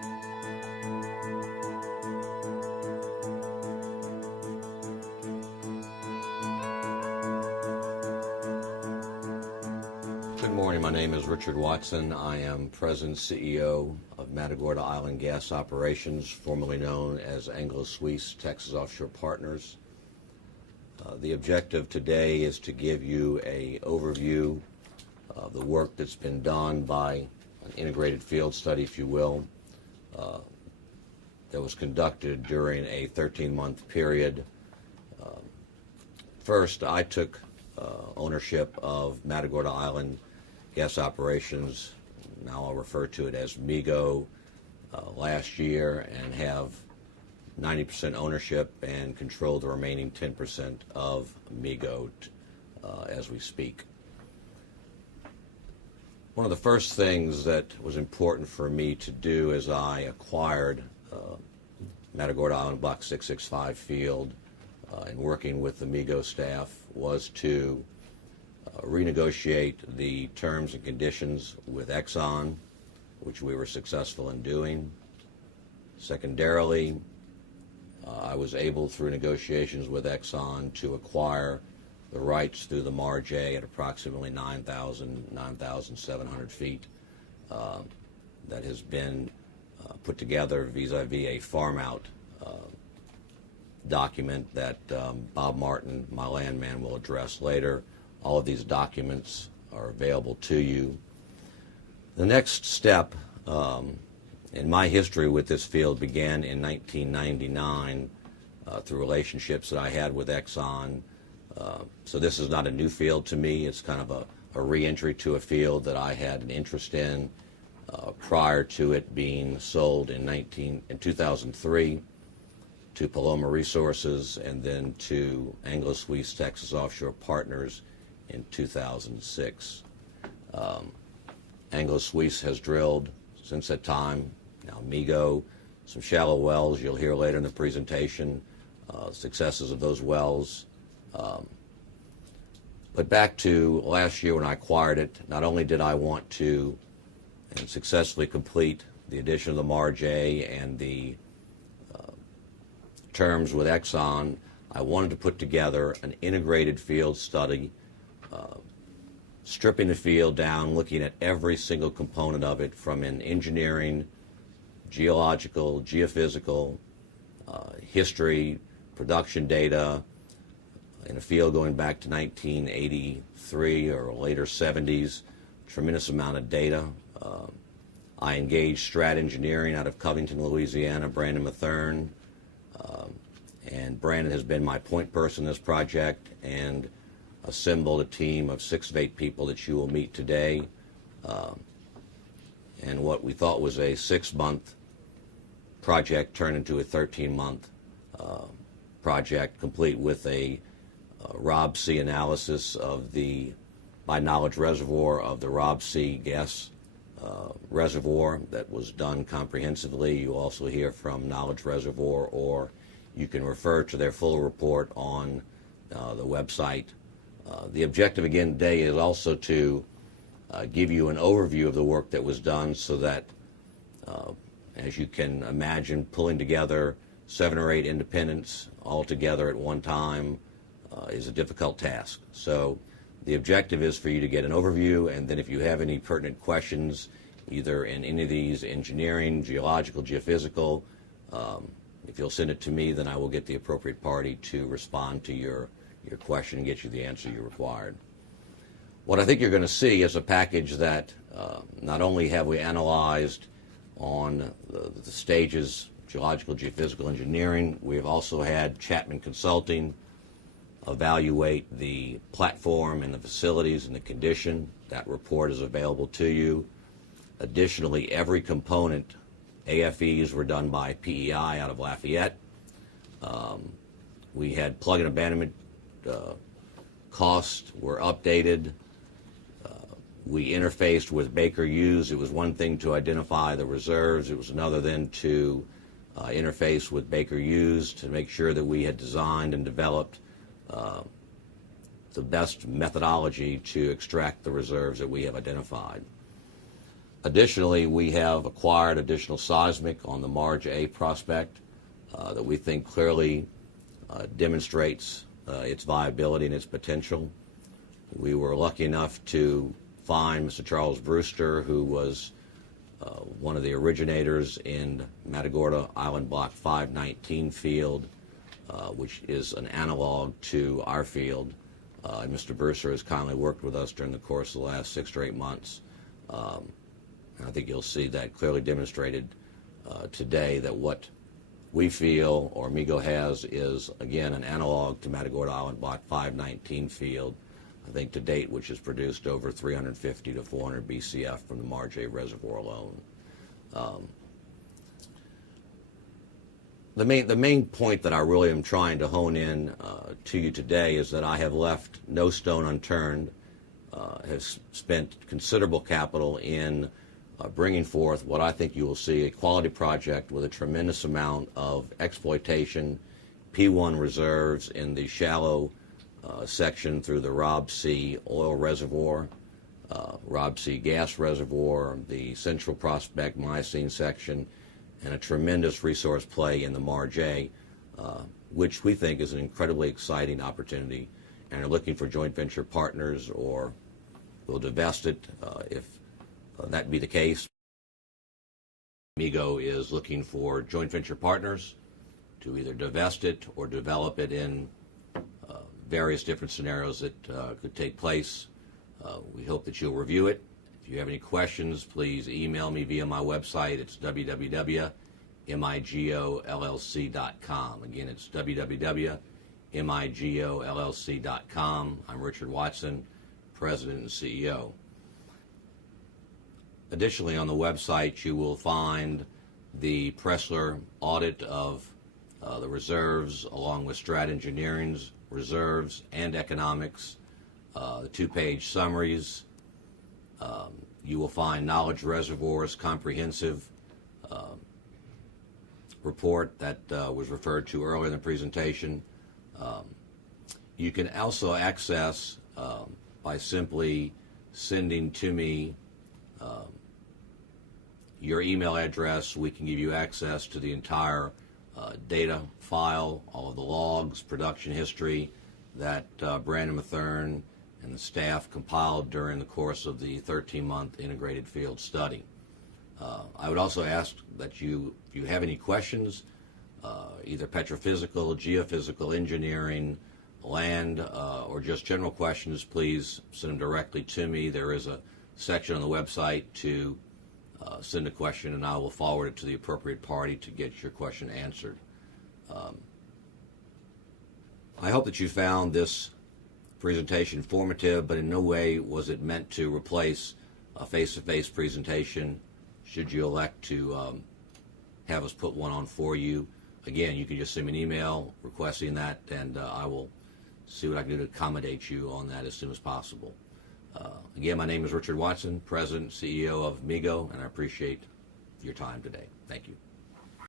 Good morning. My name is Richard Watson. I am President and CEO of Matagorda Island Gas Operations, formerly known as Anglo-Suisse Texas Offshore Partners. The objective today is to give you an overview of the work that's been done by an integrated field study, if you will, that was conducted during a 13-month period. First, I took ownership of Matagorda Island Gas Operations, now I'll refer to it as MEGO, last year, and have 90% ownership and control the remaining 10% of MEGO as we speak. One of the first things that was important for me to do as I acquired Matagorda Island Block 665 field and working with the MEGO staff was to renegotiate the terms and conditions with Exxon, which we were successful in doing. Secondarily, I was able, through negotiations with Exxon, to acquire the rights through the MARJ at approximately 9,700 feet that has been put together vis-a-vis a farm-out document that Bob Martin, my landman, will address later. All of these documents are available to you. The next step in my history with this field began in 1999 through relationships that I had with Exxon. So this is not a new field to me. It's kind of a re-entry to a field that I had an interest in prior to it being sold in 2003 to Paloma Resources and then to Anglo-Suisse Texas Offshore Partners in 2006. Anglo-Suisse has drilled since that time. Now MEGO, some shallow wells you'll hear later in the presentation, successes of those wells. But back to last year when I acquired it, not only did I want to and successfully complete the addition of the MARJ and the terms with Exxon, I wanted to put together an integrated field study, stripping the field down, looking at every single component of it from an engineering, geological, geophysical, history, production data, in a field going back to 1983 or later 70s, tremendous amount of data. I engaged Strat Engineering out of Covington, Louisiana, Brandon Mathern, and Brandon has been my point person in this project and assembled a team of 6 of 8 people that you will meet today. And what we thought was a 6-month project turned into a 13-month project, complete with a Rob C analysis of the, by Knowledge Reservoir, of the Rob C gas reservoir that was done comprehensively. You also hear from Knowledge Reservoir, or you can refer to their full report on the website. The objective again today is also to give you an overview of the work that was done so that, as you can imagine, pulling together 7 or 8 independents all together at one time is a difficult task. So the objective is for you to get an overview, and then if you have any pertinent questions, either in any of these engineering, geological, geophysical, if you'll send it to me, then I will get the appropriate party to respond to your question and get you the answer you required. What I think you're going to see is a package that not only have we analyzed on the stages, geological, geophysical, engineering, we have also had Chapman Consulting evaluate the platform and the facilities and the condition. That report is available to you. Additionally, every component, AFEs were done by PEI out of Lafayette. We had plug and abandonment costs were updated. We interfaced with Baker Hughes. It was one thing to identify the reserves. It was another then to interface with Baker Hughes to make sure that we had designed and developed the best methodology to extract the reserves that we have identified. Additionally, we have acquired additional seismic on the Marge A prospect that we think clearly demonstrates its viability and its potential. We were lucky enough to find Mr. Charles Brewster, who was one of the originators in Matagorda Island Block 519 field, which is an analog to our field. And Mr. Brewster has kindly worked with us during the course of the last 6 to 8 months. And I think you'll see that clearly demonstrated today that what we feel, or MIGO has, is, again, an analog to Matagorda Island Block 519 field, I think to date, which has produced over 350 to 400 BCF from the Marge A reservoir alone. The main point that I really am trying to hone in to you today is that I have left no stone unturned, have spent considerable capital in bringing forth what I think you will see a quality project with a tremendous amount of exploitation, P1 reserves in the shallow section through the Rob C oil reservoir, Rob C gas reservoir, the Central Prospect Miocene section, and a tremendous resource play in the Marge A, which we think is an incredibly exciting opportunity, and are looking for joint venture partners, or will divest it if that be the case. MIGO is looking for joint venture partners to either divest it or develop it in various different scenarios that could take place. We hope that you'll review it. If you have any questions, please email me via my website. It's www.migollc.com. Again, it's www.migollc.com. I'm Richard Watson, President and CEO. Additionally, on the website, you will find the Pressler audit of the reserves, along with Strat Engineering's reserves and economics, the 2-page summaries. You will find Knowledge Reservoirs comprehensive report that was referred to earlier in the presentation. You can also access by simply sending to me your email address. We can give you access to the entire data file, all of the logs, production history that Brandon Mathern and the staff compiled during the course of the 13-month integrated field study. I would also ask that if you have any questions, either petrophysical, geophysical, engineering, land, or just general questions, please send them directly to me. There is a section on the website to send a question, and I will forward it to the appropriate party to get your question answered. I hope that you found this presentation informative, but in no way was it meant to replace a face-to-face presentation. Should you elect to have us put one on for you, again, you can just send me an email requesting that, and I will see what I can do to accommodate you on that as soon as possible. Again, my name is Richard Watson, President and CEO of MIGO, and I appreciate your time today. Thank you.